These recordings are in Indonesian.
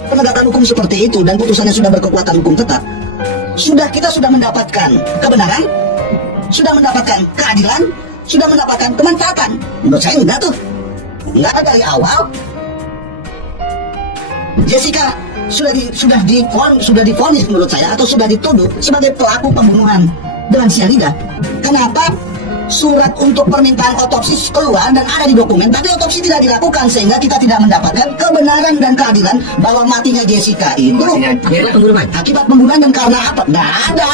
kasus penegakan hukum seperti itu dan putusannya sudah berkekuatan hukum tetap, kita sudah mendapatkan kebenaran, sudah mendapatkan keadilan, sudah mendapatkan kemanfaatan. Menurut saya enggak tuh. Enggak dari awal. Jessica sudah divonis menurut saya, atau sudah dituduh sebagai pelaku pembunuhan dengan cyanida. Kenapa surat untuk permintaan otopsi keluar dan ada di dokumen, tapi otopsi tidak dilakukan, sehingga kita tidak mendapatkan kebenaran dan keadilan bahwa matinya Jessica itu akibat pembunuhan dan karena apa? Nggak ada.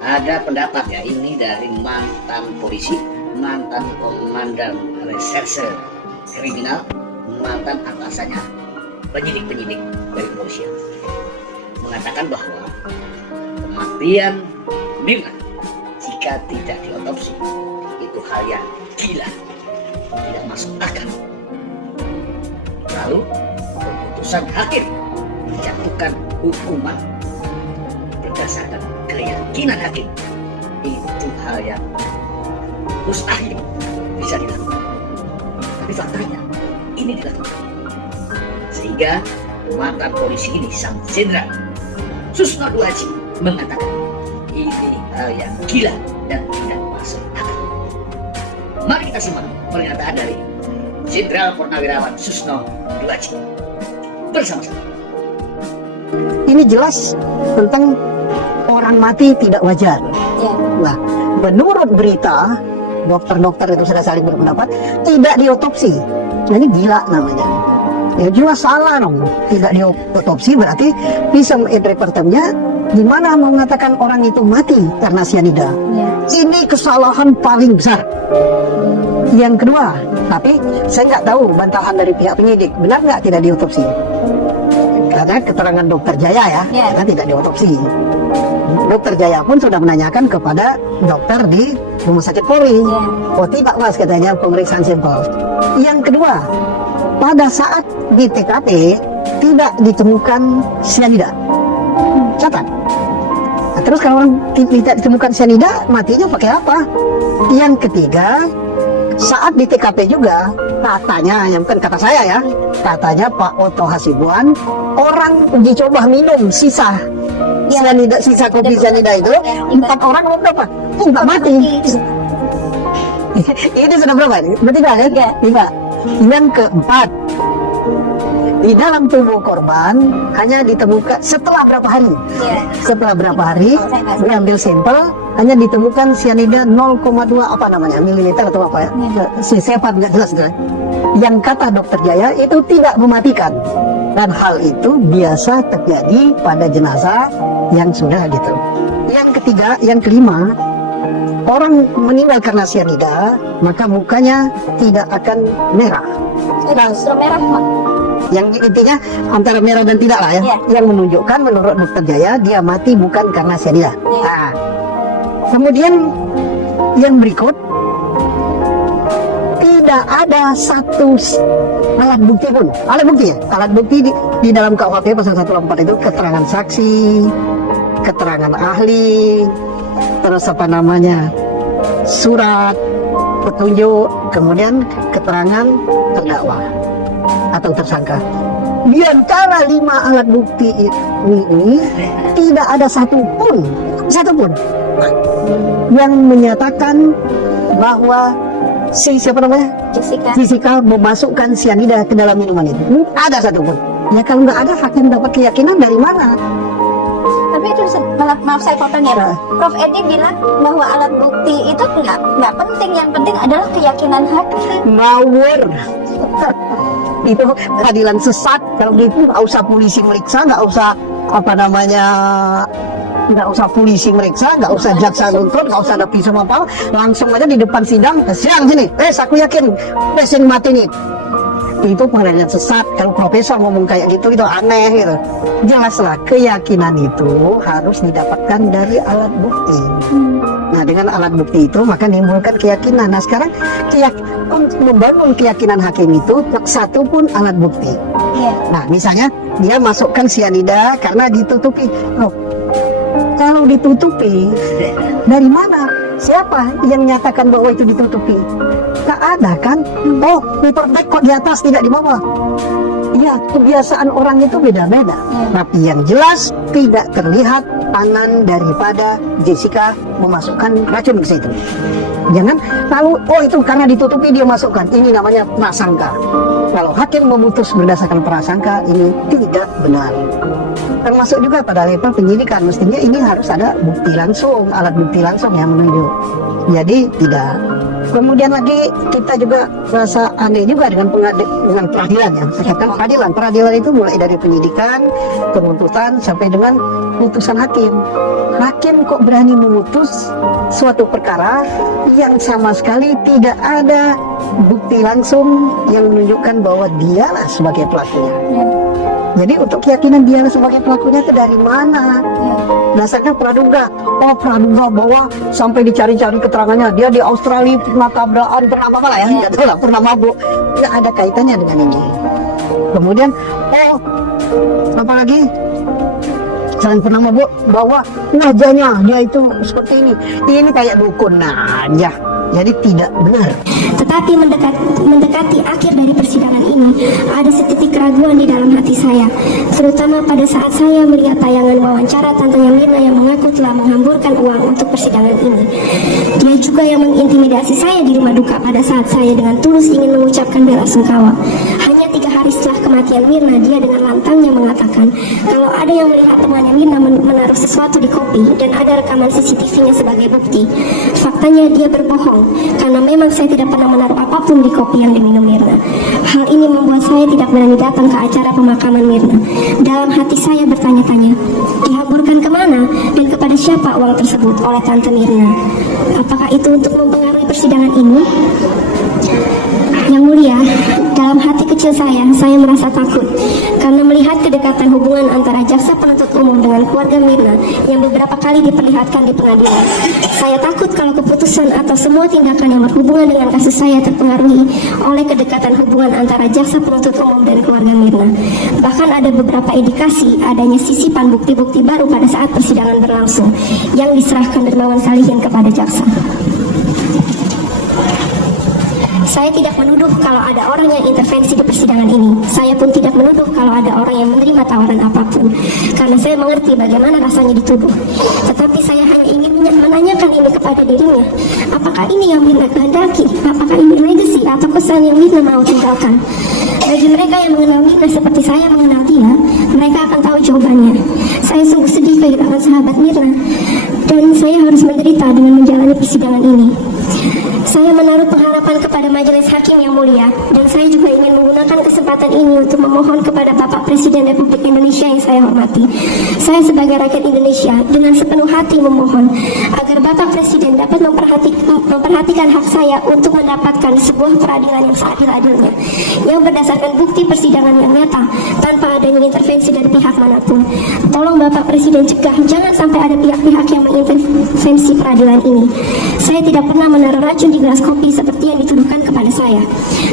Ada pendapat ya, ini dari mantan polisi, mantan komandan reserse kriminal, mantan atasannya penyidik-penyidik dari kepolisian, mengatakan bahwa kematian Mirna jika tidak diotopsi itu hal yang gila, tidak masuk akal. Lalu keputusan hakim menjatuhkan hukuman berdasarkan keyakinan hakim itu hal yang mustahil bisa dilakukan. Tapi faktanya ini dilakukan, sehingga mantan polisi ini, sang jenderal Susno Duaji, mengatakan ini hal yang gila dan tidak masuk akal. Mari kita simak pernyataan dari Jenderal Purnawirawan Susno Duaji bersama-sama. Ini jelas tentang orang mati tidak wajar. Ya. Nah, menurut berita, dokter-dokter itu sudah saling berpendapat tidak diotopsi. Nah, ini gila namanya. Ya jelas salah dong. Tidak diotopsi berarti visum et repertumnya di mana mengatakan orang itu mati karena cyanida. Ya. Ini kesalahan paling besar. Yang kedua, tapi saya nggak tahu bantahan dari pihak penyidik benar nggak tidak diotopsi. Karena keterangan dokter Jaya ya, karena tidak diotopsi. Dokter Jaya pun sudah menanyakan kepada dokter di Rumah Sakit Polri. Oh tidak mas, katanya pemeriksaan sampel. Yang kedua, pada saat di TKP tidak ditemukan cyanida. Catat. Nah, terus kalau orang tidak ditemukan cyanida, matinya pakai apa? Yang ketiga, saat di TKP juga katanya, yang bukan kata saya ya, katanya Pak Oto Hasibuan, orang uji coba minum sisa cyanida, sisa kopi cyanida itu 4 orang atau berapa? Enggak mati. Ini sudah berapa? Bertiga ya? 5. Yang keempat, di dalam tubuh korban hanya ditemukan setelah berapa hari? Setelah berapa hari diambil sampel hanya ditemukan cyanida 0,2 apa namanya mililiter atau apa ya? Siapa nggak jelas kan? Yang kata dokter Jaya itu tidak mematikan, dan hal itu biasa terjadi pada jenazah yang sudah gitu. Yang ketiga, yang kelima, orang meninggal karena cyanida maka mukanya tidak akan merah. Justru merah Pak. Yang intinya antara merah dan tidak lah ya. Yang menunjukkan menurut dokter Jaya dia mati bukan karena cyanida. Nah, kemudian yang berikut, tidak ada satu alat bukti pun. Alat bukti di dalam KUHP pasal 184 itu keterangan saksi, keterangan ahli, terus apa namanya, surat petunjuk, kemudian keterangan terdakwa atau tersangka. Di antara 5 alat bukti ini tidak ada satupun yang menyatakan bahwa siapa namanya? Jessica memasukkan cyanida ke dalam minuman itu. Ada satupun. Ya kalau nggak ada, hakim dapat keyakinan dari mana? Tapi itu maaf saya potong ya. Prof Edi bilang bahwa alat bukti itu nggak penting, yang penting adalah keyakinan hakim. Ngawur. Itu keadilan sesat. Kalau gitu nggak usah polisi meriksa, nggak usah apa namanya, nggak usah polisi meriksa, nggak usah jaksa nuntut, nggak usah ada pisau apa, langsung aja di depan sidang, sidang sini, aku yakin pasien mati nih. Itu pengadilan sesat. Kalau profesor ngomong kayak gitu itu aneh gitu. Jelaslah keyakinan itu harus didapatkan dari alat bukti. Nah dengan alat bukti itu maka menimbulkan keyakinan. Nah sekarang untuk membangun keyakinan hakim itu satu pun alat bukti. Nah misalnya dia masukkan cyanida karena ditutupi. Loh, kalau ditutupi dari mana? Siapa yang nyatakan bahwa itu ditutupi? Tak ada kan? Oh, paper bag kok di atas tidak di bawah. Ya, kebiasaan orang itu beda-beda. Tapi yang jelas tidak terlihat tangan daripada Jessica memasukkan racun ke situ. Jangan lalu, oh itu karena ditutupi dia masukkan. Ini namanya prasangka. Kalau hakim memutus berdasarkan prasangka, ini tidak benar. Termasuk juga pada level penyidikan, mestinya ini harus ada bukti langsung, alat bukti langsung yang menunjuk. Jadi tidak. Kemudian lagi kita juga merasa aneh juga dengan peradilan ya. Saya katakan peradilan itu mulai dari penyidikan, penuntutan sampai dengan putusan hakim. Hakim kok berani memutus suatu perkara yang sama sekali tidak ada bukti langsung yang menunjukkan bahwa dialah sebagai pelakunya. Jadi untuk keyakinan dia sebagai pelakunya itu dari mana? Dasarnya praduga. Oh praduga bahwa sampai dicari-cari keterangannya dia di Australia pernah tabrakan, pernah apa lah ya? Nggak tahu lah, pernah mabuk. Nggak ada kaitannya dengan ini. Kemudian apa lagi? Selain pernah mabuk, bahwa wajahnya dia itu seperti ini. Ini kayak dukun aja. Jadi tidak benar. Tetapi mendekati akhir dari persidangan ini, ada setitik keraguan di dalam hati saya, terutama pada saat saya melihat tayangan wawancara Tantenya Mirna yang mengaku telah menghamburkan uang untuk persidangan ini. Dia juga yang mengintimidasi saya di rumah duka pada saat saya dengan tulus ingin mengucapkan bela sungkawa. Hanya 3 hari setelah kematian Mirna, dia dengan lantangnya mengatakan kalau ada yang melihat temannya Mirna menaruh sesuatu di kopi dan ada rekaman CCTV-nya sebagai bukti. Faktanya dia berbohong, karena memang saya tidak pernah menaruh apapun di kopi yang diminum Mirna. Hal ini membuat saya tidak berani datang ke acara pemakaman Mirna. Dalam hati saya bertanya-tanya, dihamburkan kemana dan kepada siapa uang tersebut oleh Tante Mirna? Apakah itu untuk mempengaruhi persidangan ini? Yang mulia, dalam hati kecil saya merasa takut karena melihat kedekatan hubungan antara jaksa penuntut umum dengan keluarga Mirna yang beberapa kali diperlihatkan di pengadilan. Saya takut kalau keputusan atau semua tindakan yang berhubungan dengan kasus saya terpengaruhi oleh kedekatan hubungan antara jaksa penuntut umum dan keluarga Mirna. Bahkan ada beberapa indikasi adanya sisipan bukti-bukti baru pada saat persidangan berlangsung yang diserahkan Dermawan Salihin kepada jaksa. Saya tidak menuduh kalau ada orang yang intervensi di persidangan ini. Saya pun tidak menuduh kalau ada orang yang menerima tawaran apapun, karena saya mengerti bagaimana rasanya dituduh. Tetapi saya hanya ingin menanyakan ini kepada dirinya. Apakah ini yang Mirna kehendaki? Apakah ini legacy atau pesan yang Mirna mau tinggalkan? Bagi mereka yang mengenal Mirna seperti saya mengenal dia, mereka akan tahu jawabannya. Saya sungguh sedih kehilangan sahabat Mirna, dan saya harus menderita dengan menjalani persidangan ini. Saya menaruh pengharapan kepada Majelis Hakim yang mulia, dan saya juga ingin menggunakan kesempatan ini untuk memohon kepada Bapak Presiden Republik Indonesia yang saya hormati. Saya sebagai rakyat Indonesia dengan sepenuh hati memohon agar Bapak Presiden dapat memperhatikan hak saya untuk mendapatkan sebuah peradilan yang seadil-adilnya, yang berdasarkan bukti persidangan yang nyata tanpa adanya intervensi dari pihak manapun. Tolong Bapak Presiden cegah jangan sampai ada pihak-pihak yang mengintervensi peradilan ini. Saya tidak pernah menaruh racun di gelas kopi seperti yang dituduhkan kepada saya.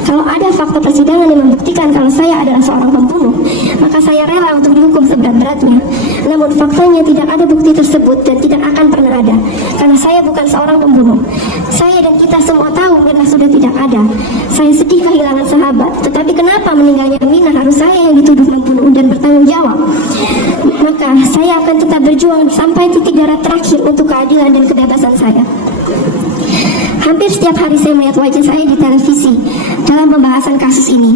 Kalau ada fakta persidangan yang membuktikan kalau saya adalah seorang pembunuh, maka saya rela untuk dihukum seberat-beratnya. Namun faktanya tidak ada bukti tersebut dan tidak akan pernah ada, karena saya bukan seorang pembunuh. Saya dan kita semua tahu Mirna sudah tidak ada. Saya sedih kehilangan sahabat, tetapi kenapa meninggalnya Mirna harus saya yang dituduh membunuh dan bertanggung jawab? Maka saya akan tetap berjuang sampai titik darah terakhir untuk keadilan dan kebebasan saya. Hampir setiap hari saya melihat wajah saya di televisi dalam pembahasan kasus ini.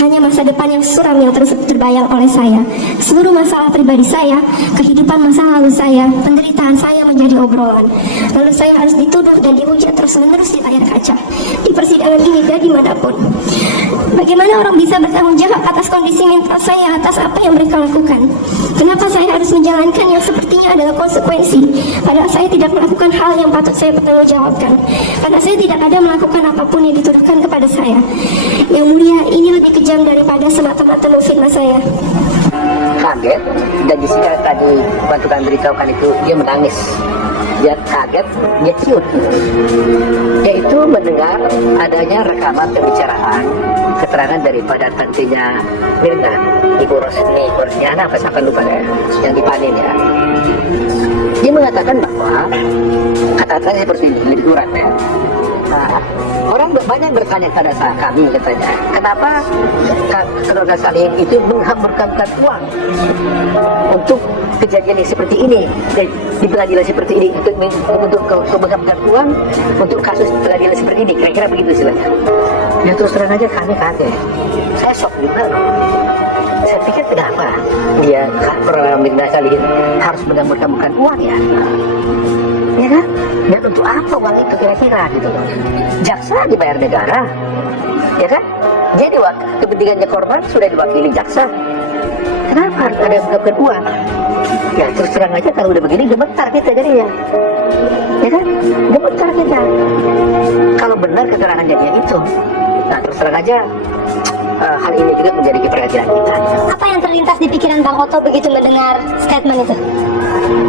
Hanya masa depan yang suram yang terus terbayang oleh saya. Seluruh masalah pribadi saya, kehidupan masa lalu saya, penderitaan saya menjadi obrolan. Lalu saya harus dituduh dan dihujat terus-menerus di layar kaca, di persidangan ini dan dimanapun. Bagaimana orang bisa bertanggung jawab atas kondisi mental saya, atas apa yang mereka lakukan? Kenapa saya harus menjalankan yang sepertinya adalah konsekuensi, padahal saya tidak melakukan hal yang patut saya bertanggungjawabkan? Karena saya tidak ada melakukan apapun yang dituduhkan kepada saya. Yang mulia, ini lebih kejam daripada semata-mata memfitnah saya. Kaget, dan Jessica tadi bantukan beritahukan itu dia menangis. Dia kaget, dia ciut. Yaitu mendengar adanya rekaman pembicaraan, keterangan daripada tantenya Mirna, Ibu Rosniana apa siapa lupa ya, yang dipanen ya. Dia mengatakan bahwa kata-katanya seperti lebih kurang ya. orang banyak bertanya pada kami katanya, kenapa keluarga Salihin itu menghamburkan uang untuk kejadian yang seperti ini, di pengadilan seperti ini, untuk menghamburkan uang untuk kasus pengadilan seperti ini, kira-kira begitu istilahnya. Ya terus terang aja kami kaget, saya shock juga. Saya pikir kenapa dia Mirna Salihin harus menghamburkan uang ya? Ya kan? Dan untuk apa uang itu kira-kira gitu loh? Jaksa dibayar negara, ya kan? Jadi kepentingannya korban sudah diwakili jaksa. Kenapa harus ada yang menghamburkan uang? Ya terus terang aja kalau udah begini gemetar kita jadinya, ya kan? Gemetar kita. Kalau benar keterangannya dia itu, nah terus terang aja hal ini juga menjadi perhatian kita. Apa yang terlintas di pikiran Bang Otto begitu mendengar statement itu?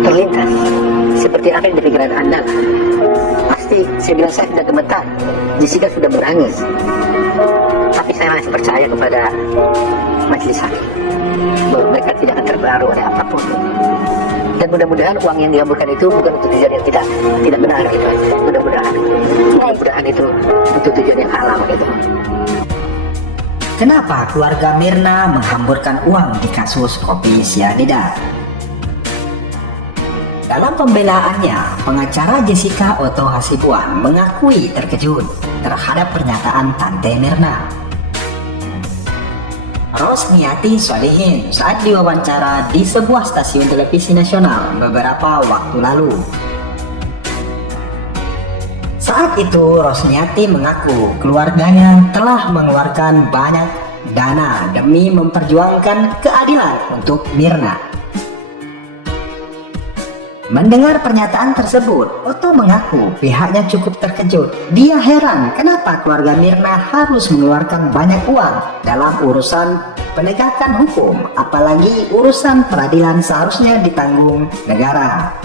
Terlintas seperti apa yang di pikiran Anda. Pasti saya bilang saya sudah gemetar, Jessica sudah menangis, tapi saya masih percaya kepada majelis hakim bahwa mereka tidak akan terpengaruh oleh apapun. Dan mudah-mudahan uang yang dihamburkan itu bukan untuk tujuan yang tidak benar gitu. Mudah-mudahan itu untuk tujuan yang halal gitu. Kenapa keluarga Mirna menghamburkan uang di kasus kopi sianida? Dalam pembelaannya, pengacara Jessica Otto Hasibuan mengakui terkejut terhadap pernyataan Tante Mirna. Rosniati Solihin saat diwawancara di sebuah stasiun televisi nasional beberapa waktu lalu. Saat itu Rosniati mengaku keluarganya telah mengeluarkan banyak dana demi memperjuangkan keadilan untuk Mirna. Mendengar pernyataan tersebut, Otto mengaku pihaknya cukup terkejut. Dia heran kenapa keluarga Mirna harus mengeluarkan banyak uang dalam urusan penegakan hukum, apalagi urusan peradilan seharusnya ditanggung negara.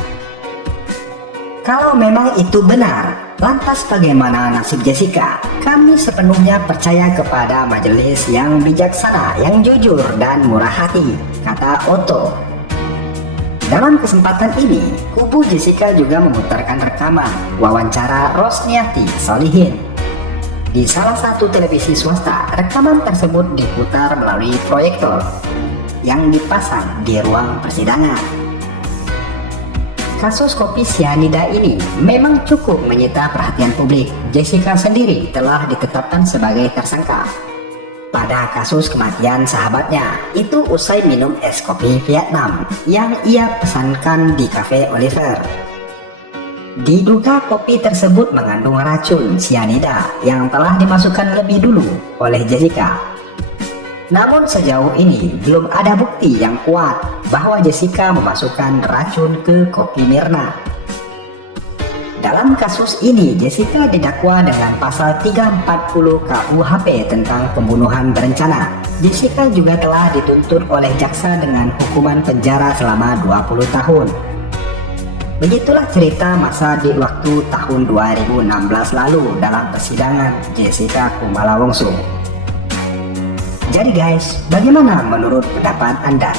Kalau memang itu benar, lantas bagaimana nasib Jessica? Kami sepenuhnya percaya kepada majelis yang bijaksana, yang jujur dan murah hati, kata Otto. Dalam kesempatan ini, kubu Jessica juga memutarkan rekaman wawancara Rosniati Solihin. Di salah satu televisi swasta, rekaman tersebut diputar melalui proyektor yang dipasang di ruang persidangan. Kasus kopi sianida ini memang cukup menyita perhatian publik. Jessica sendiri telah ditetapkan sebagai tersangka pada kasus kematian sahabatnya itu usai minum es kopi Vietnam yang ia pesankan di Cafe Oliver. Diduga kopi tersebut mengandung racun sianida yang telah dimasukkan lebih dulu oleh Jessica. Namun sejauh ini belum ada bukti yang kuat bahwa Jessica memasukkan racun ke kopi Mirna. Dalam kasus ini, Jessica didakwa dengan pasal 340 KUHP tentang pembunuhan berencana. Jessica juga telah dituntut oleh jaksa dengan hukuman penjara selama 20 tahun. Begitulah cerita masa di waktu tahun 2016 lalu dalam persidangan Jessica Kumala Wongso. Jadi guys, bagaimana menurut pendapat Anda?